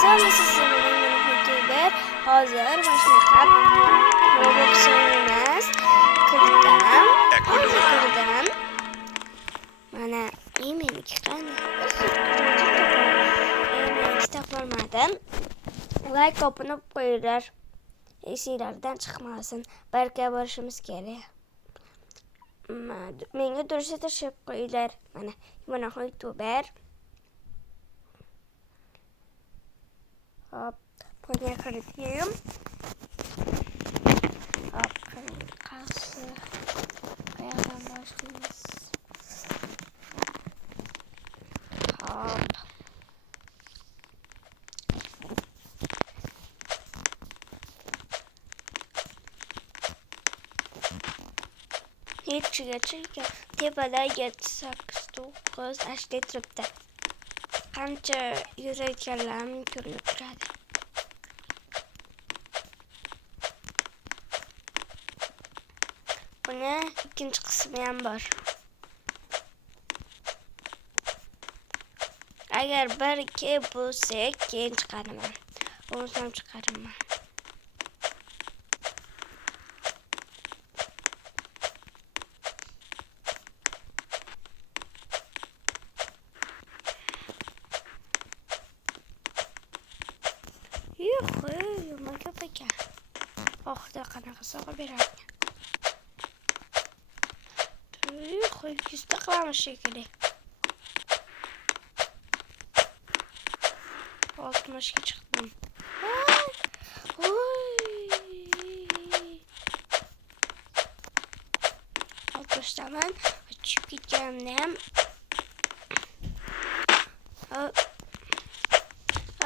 Selam nasılsın? Benim YouTuber. Hazır başlayalım. Roblox oynayacağız. Kırdım. Kırdım. Bana yemeğim iki tane. Yemeğim kitap olmadı. Like opunup koyurlar. Şeylerden çıkmasın. Belki barışımız gelir. Menga duruşa taşıp koyurlar. Bana YouTuber. Hop. Buraya kırıyorum. Hop. Kalsı. Ayağdan başlıyoruz. Hop. Hiç geçirken tepede 7-8-9 aşağıda turupta. Qancha yurayotganlarim ko'rinib turadi. Buni ikkinchi qismi ham bor. Agar 1-2 bo'lsa, keyin chiqaraman. Bo'lmasam chiqaraman. Yomon ko'p ekan. Xudo qanaqa sovg'a beradi. Yuzta qilamiz shekilli. 60ga chiqdim. 60daman uchib ketganimda ham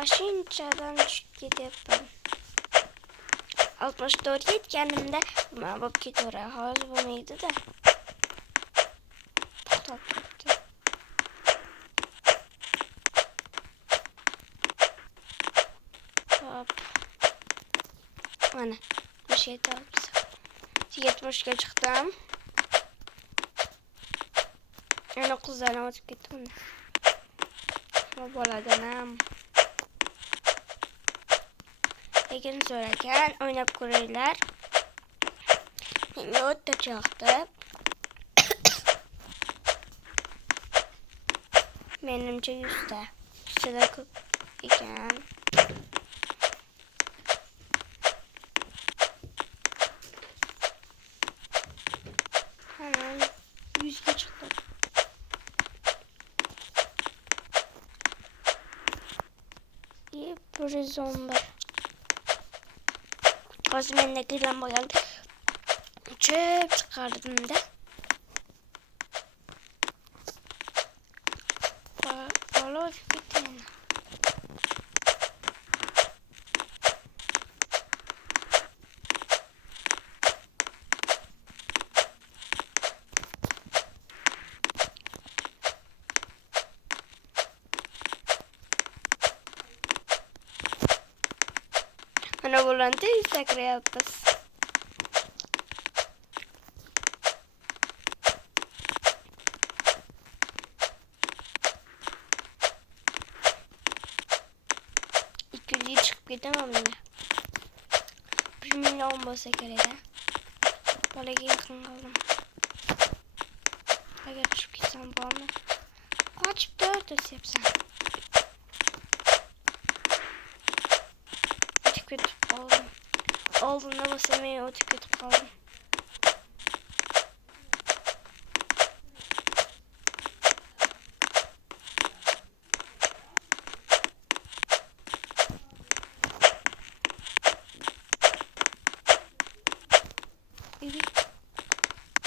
Aşıncadan tushib ketyapman. 64 yetganimda nima bo'lib ketaveradi. Hozir bo'lmaydi-da. To'xtab turibdi. Hop. Mana bu yerda 70ga chiqdim. Yana qizlarni o'tib ketdim. Nima bo'ladanam. Lekin so'ragan o'ynab ko'ringlar. Menga o'ta yoqdi. Menimcha 100 ta. Juda ko'p ekan. Mana 100 ga chiqdi. Prizomlar. Hozir mendagi lamba geldi. Çöp çıkardım da. Valla bitti yani. Ana volante está creadas. İkinci çıkıp gidemem yine. 1 milyon olsa kerede. Böyle yakın kaldım. Eğer çıkıp gitsem bana. Kaçıp 4 yapsam. Kötü kaldım. Olduğunda basamaya o kötü kaldım.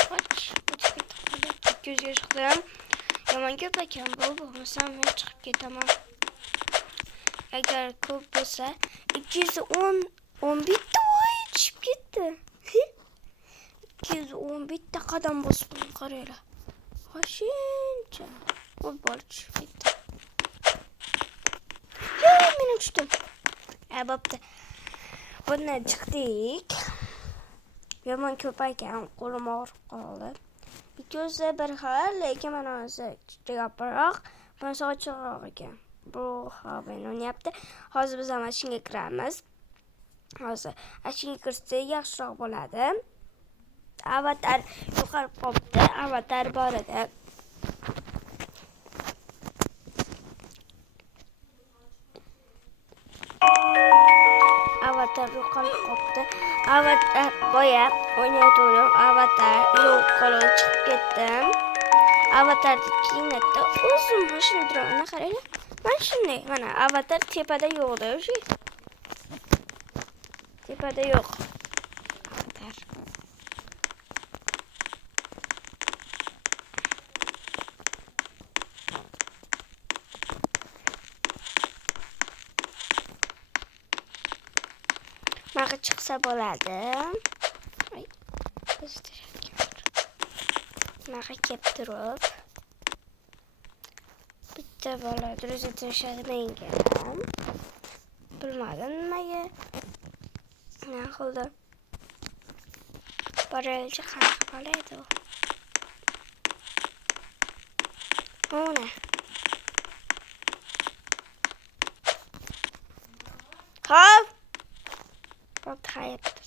Kaç? Göz yaşadım. Yaman köpeken bol olmasam ben çıkıp getemem. Eğer köp olsa 210 bitti o çıkıp gitti. 210 bitti kadam basıp karayla. Haşince. O bol çıkıp gitti. Ya ben uçtum. Babda. Bundan çıktık. Yaman köpeken kolum ağrıp kaldı. İkisi bir hal lekin mana hozir chiqib biroq men sochiqroq ekan. bu Robin o'ynayapti. Hozir biz ham mashinaga kiramiz. Hozir mashinaga kirsak yaxshiroq bo'ladi. Avatar yo'qolib qolibdi. Avatar bor edi. Avatar yo'qolib qolibdi. Avatar boya o'ynayotgandim. Avatar yo'q qolib chiqib ketdim. Avatarni kiyinatdi. O'zim mashina turibdi. Qaranglar. Mana shunday. Mana avatar tepada yo'qdi. O'sha tepada yo'q. Avatar. Mana chiqsa bo'ladi. Ay, mana kelib turib. Bitta bola durust tashladi menga. Bilmadim nimaga. Nima qildi? Boraychi qanaqa bola edi u? Mana. Hop! Hop, hayapti.